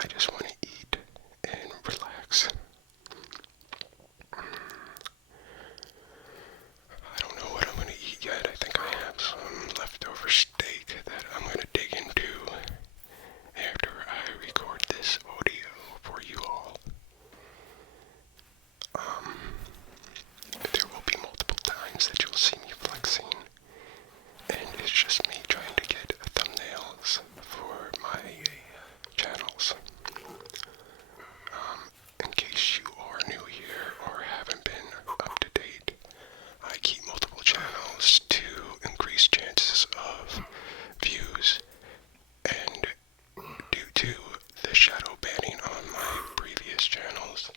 I just want to eat and relax. I don't know what I'm going to eat yet. I think I have some leftover steak that I'm going to dig into after I record this audio for you all. There will be multiple times that you'll see me flexing, and it's just me trying to get thumbnails for my channels. In case you are new here or haven't been up to date, I keep multiple channels to increase chances of views, and due to the shadow banning on my previous channels,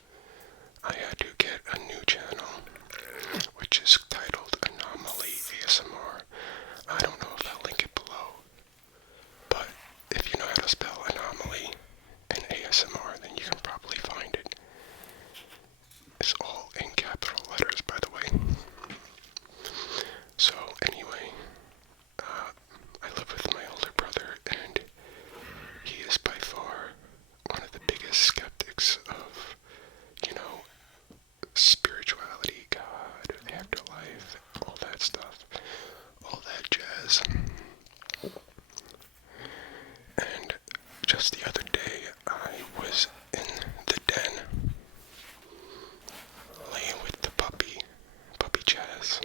I had to get a new channel, which is titled Anomaly ASMR. I don't know if I'll link it below, but if you know how to spell Anomaly and ASMR, then you can probably find it. It's all in capital letters, by the way. So anyway, I live with my older brother, and he is by far one of the biggest skeptics of, spirituality, God, afterlife, all that stuff, all that jazz. And just the other day, I was in the den, laying with the puppy Chaz,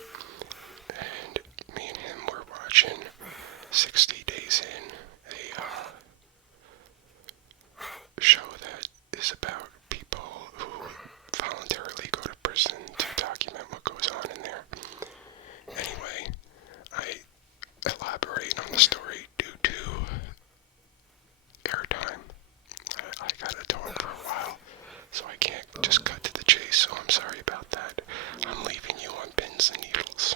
and me and him were watching 60 Days In, a show that is about people who voluntarily go to prison to document what goes on in there. Anyway, I elaborate on the story due to airtime. I gotta talk for a while, so I can't just cut to the chase, so I'm sorry about that. I'm leaving you on pins and needles.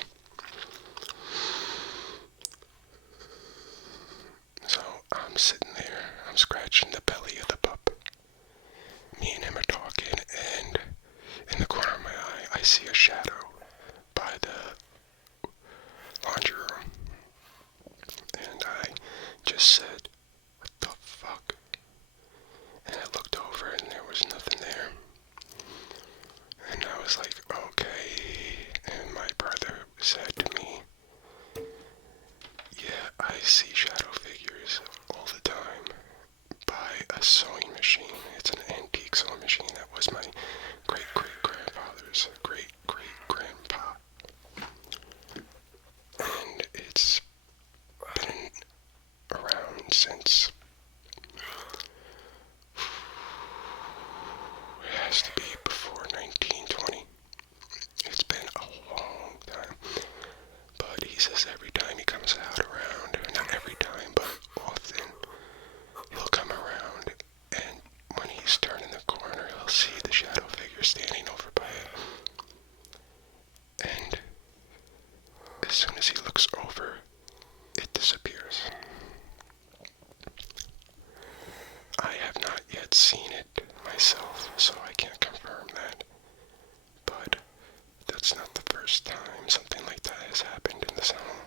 So I'm sitting there, I'm scratching the belly of the pup. Me and him are talking, and in the corner of my eye, I see a shadow by the laundry room. And I just said, "What the fuck?" And I looked over, and there was nothing there. And I was like, okay. And my brother said to me, "Yeah, I see shadow figures all the time by a sewing machine. It's an antique sewing machine that was my great-great-grandfather's great-great-grandpa. And it's been around since, it has to be before 1920. It's been a long time. But he says every time he comes out around, not every time, but often, he'll come around, and when he's turning the corner, he'll see the shadow figure standing over by it. And as soon as he looks over, it disappears. I have not yet seen it myself, so I can't confirm that. But that's not the first time something like that has happened in this home.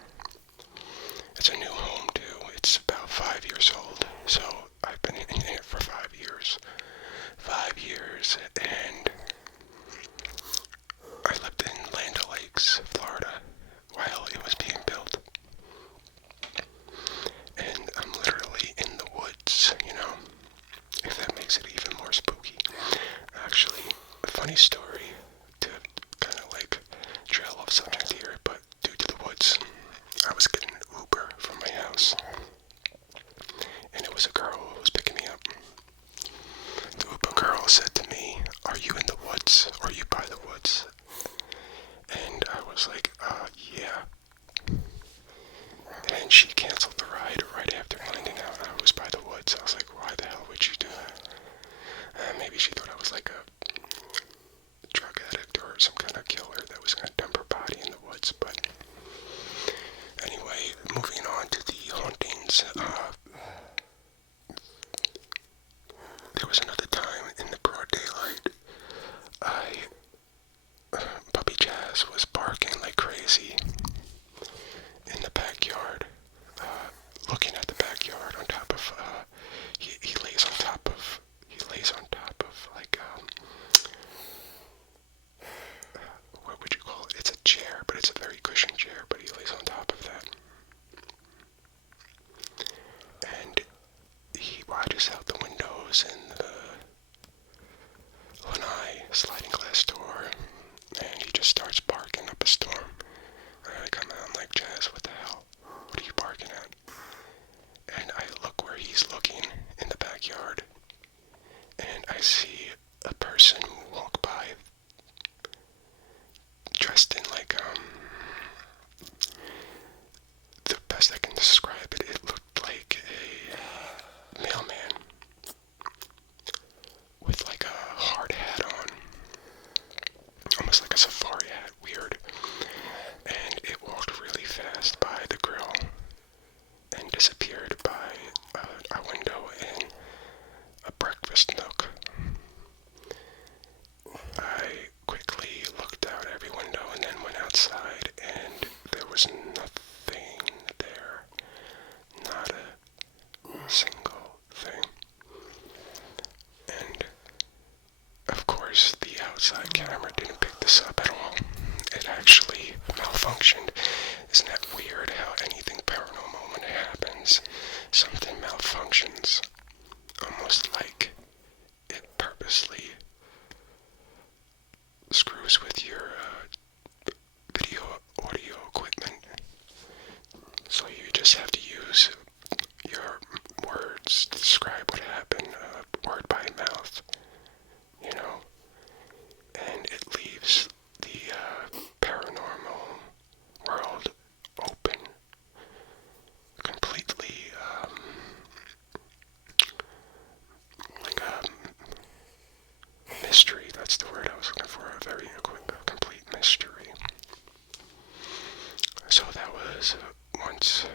It's a new home, too. It's about 5 years old, so I've been in it for 5 years. 5 years, and I lived in Land O'Lakes, Florida, while it was being built. And I'm literally in the woods, if that makes it even more spooky. Actually, a funny story to kind of like trail off subject here, but due to the woods, I was getting an Uber from my house, and it was a girl who was picking me up. The Uber girl said to me, "Are you in the woods? Or are you by the woods?" And I was like, yeah. And she canceled the ride right after finding out I was by the woods. I was like, why the hell would you do that? Maybe she thought I was like a drug addict or some kind of killer that was going to dump her body in the woods. But anyway, moving on to the hauntings. There was another time in the broad daylight, Puppy Chaz was barking like crazy in the backyard, looking at the backyard on top of, he lays on top of see a person walk by dressed in like, the best I can describe it, it looked like a mailman with like a hard hat on, almost like a safari hat, weird, and it walked really fast by the grill and disappeared by a window in a breakfast nook. I quickly looked out every window and then went outside, and there was nothing there. Not a single thing. And, of course, the outside camera didn't pick this up at all. It actually malfunctioned. Isn't that weird how anything paranormal, when it happens, something malfunctions? Almost like it purposely screws with your video audio equipment. So you just have to use your words to describe what happened, word by mouth, you know, and it leaves the paranormal world open, completely, like a mystery. That's the word I was looking for, a very complete mystery. So that was once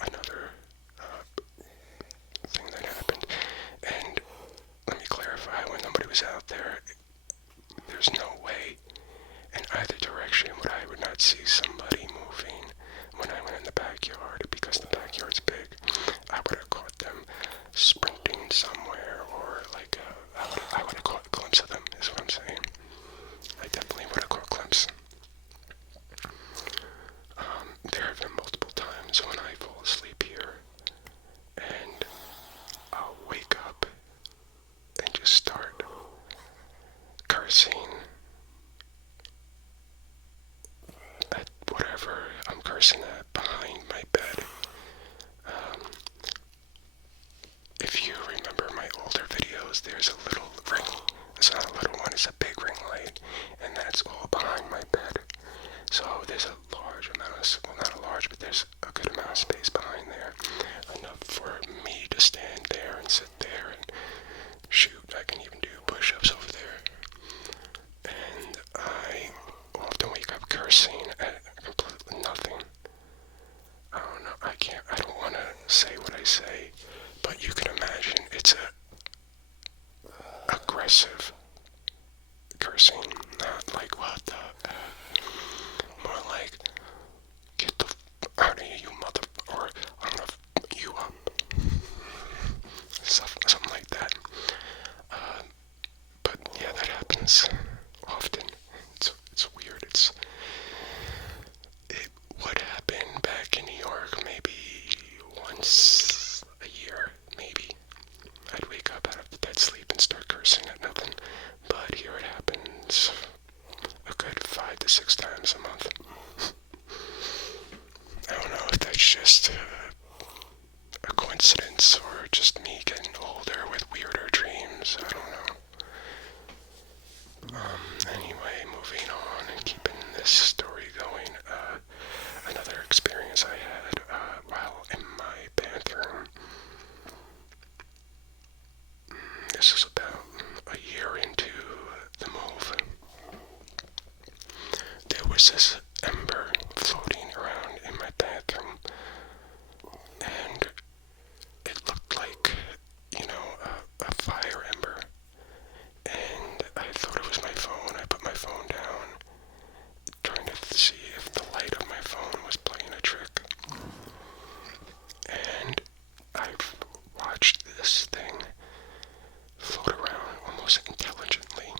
another thing that happened. And let me clarify, when nobody was out there, there's no way in either direction would not see somebody moving when I went in the backyard, because the backyard's big. I would have caught them sprinting somewhere, or like I would have caught a glimpse of them, is what I'm saying. I definitely would have caught a glimpse. There have been multiple times when I fall asleep here, and I'll wake up and just start cursing at whatever I'm cursing at behind my bed. If you remember my older videos, there's a little ring. It's not a little one, it's a big ring light, and that's all behind my bed. So there's a large amount of, well, not a large, but there's a good amount of space behind there, enough for me to stand there and sit there and shoot. I can even do push-ups over there. And I often wake up cursing at completely nothing. I don't know, I don't want to say what I say, but you can imagine it's aggressive cursing, not like what the, more like, get the out of here, you mother, or I'm gonna you up, something like that. But yeah, that happens often. It's weird. It would happen back in New York maybe once a year, maybe. I'd wake up out of the dead sleep and start cursing at nothing. But here it happens a good 5 to 6 times a month. I don't know if that's just a coincidence or just me getting older with weirder dreams. I don't know. Anyway, moving on and keeping this story going. Another experience I had while in my bathroom. This was about a year into the move. There was this ember floating around in my bathroom, and it looked like, a fire ember. And I thought it was my phone. I put my phone down, trying to see if the light of my phone was playing a trick. And I've watched this thing float around almost intelligently.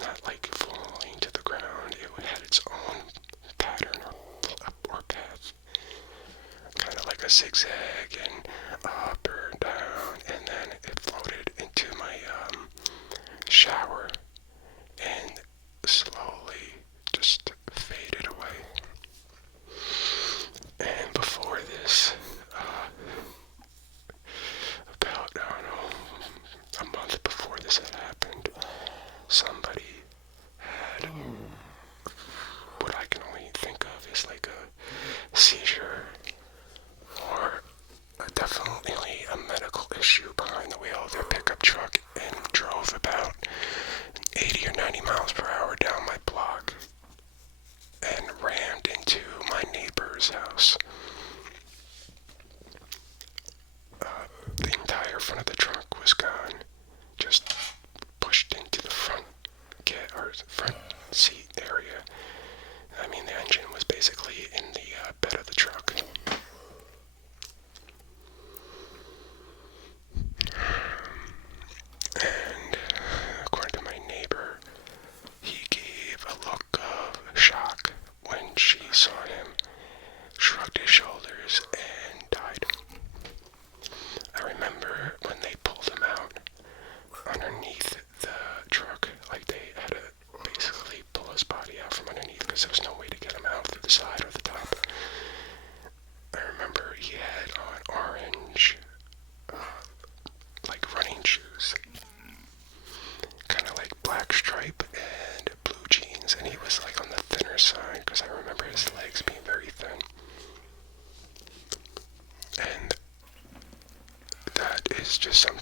Not like falling to the ground. It had its own pattern or path. Kind of like a zigzag and up or down, and then it floated into my shower and slowly just faded away. And before this, about, I don't know, a month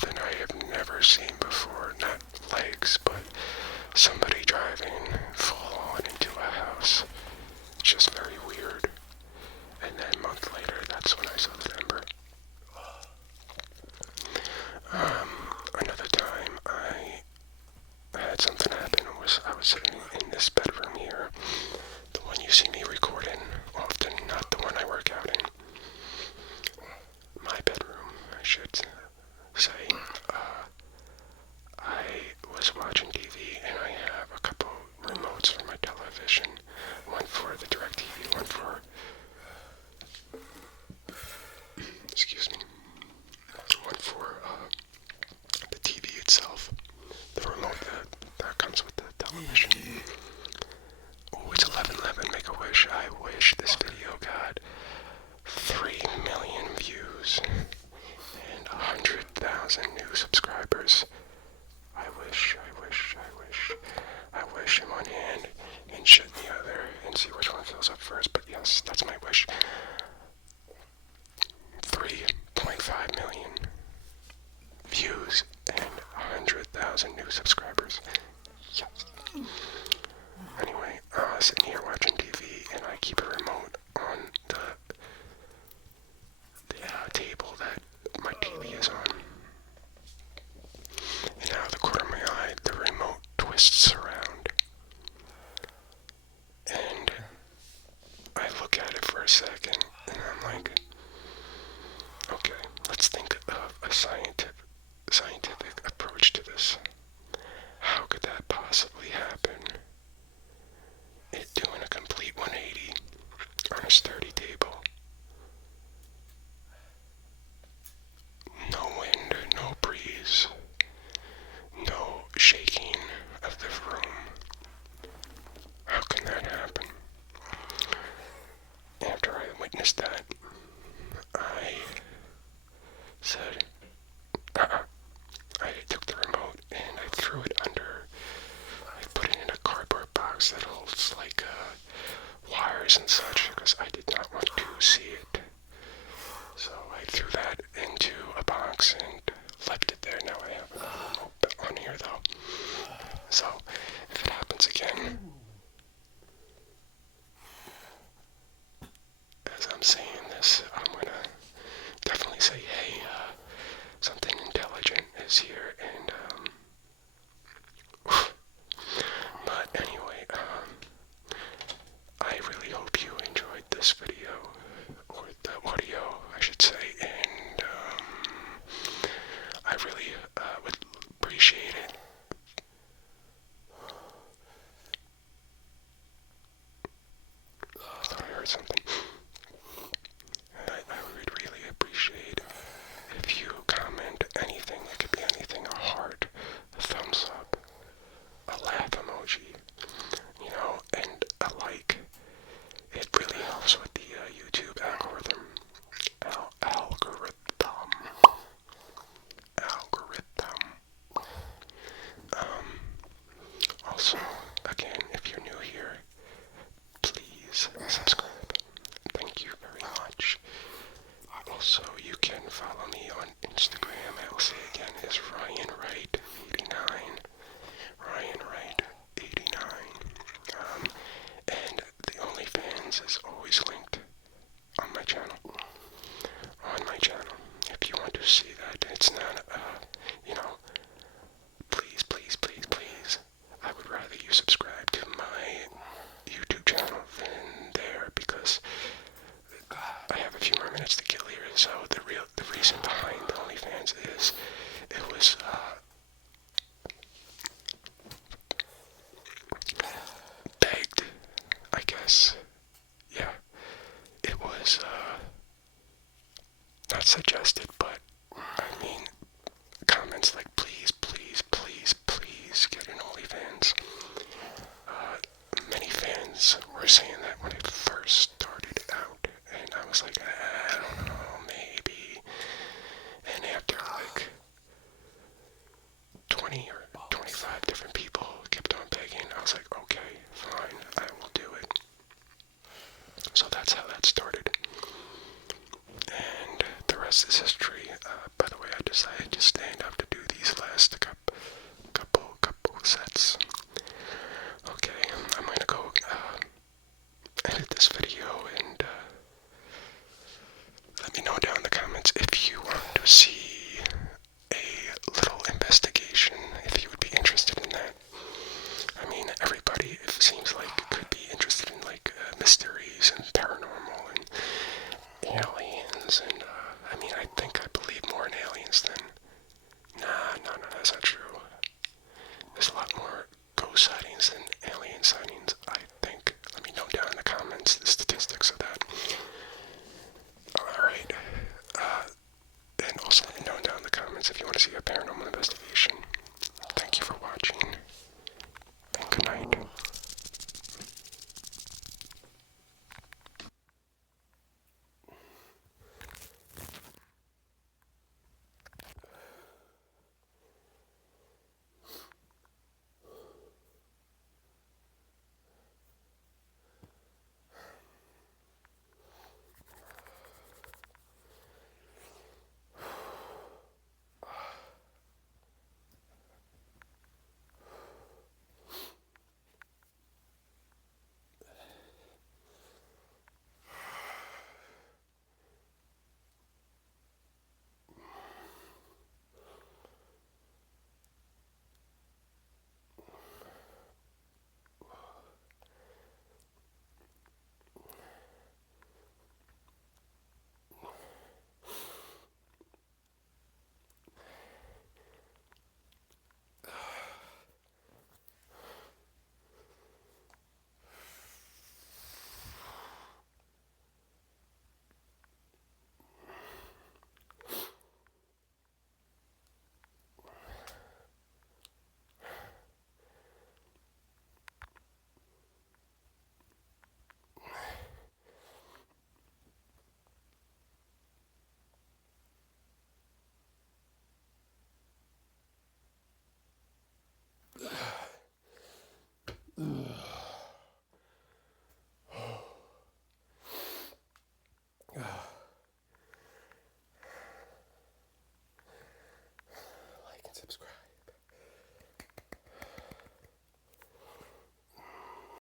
something I have never seen before. Not legs, but somebody driving full on into a house. It's just very weird. And then a month later, that's when I saw the number. Another time I had something happen. I was sitting in this bedroom here, the one you see me record in often, not the one I work out in. My bedroom, I should say. I was watching TV, and I have a couple remotes for my television. One for the DirecTV, one for... excuse me. One for the TV itself. The remote that comes with the television. Oh, it's 11:11. Make a wish. I wish this video got 3 million views and 100,000 new subscribers. I wish in one hand and shit in the other and see which one fills up first. But yes, that's my wish. 3.5 million views and 100,000 new subscribers. Yes. Anyway, sitting here watching TV, and I keep a remote on the table that my TV is on. And out of the corner of my eye, the remote twists around. And I look at it for a second, and I'm like, okay, let's think of a scientific approach to this. How could that possibly happen? It doing a complete 180 on a sturdy table. No wind, no breeze, no shaking of the room. How can that happen? After I witnessed that, I said, I took the remote and I threw it under. I put it in a cardboard box that holds like wires and such, because I did not want to see it. So I threw that into a box and left it there. Now I have a remote on here though. So if it happens again, as I'm saying this, I'm gonna definitely say, hey, something intelligent is here, and but anyway, I really hope you enjoyed this video, or the audio, I should say, and I really would appreciate it. I thought I heard something. I would really appreciate if you comment anything. It could be anything: a heart, a thumbs up, a laugh emoji, and a like. It really helps with the YouTube algorithm. Also, again, if you're new here, please subscribe. Thank you very much. Also, you can follow me on Instagram. I will say again, is Ryan Wright 89. Ryan Wright 89. And the OnlyFans is always linked on my channel. If you want to see that, it's not, please. I would rather you subscribe to my YouTube channel than there, because I have a few more minutes to kill here. So the reason behind OnlyFans is it was begged, I guess. Yeah, it was not suggested, but I mean, Philadelphia Paranormal Investigation. Thank you for watching, and good night.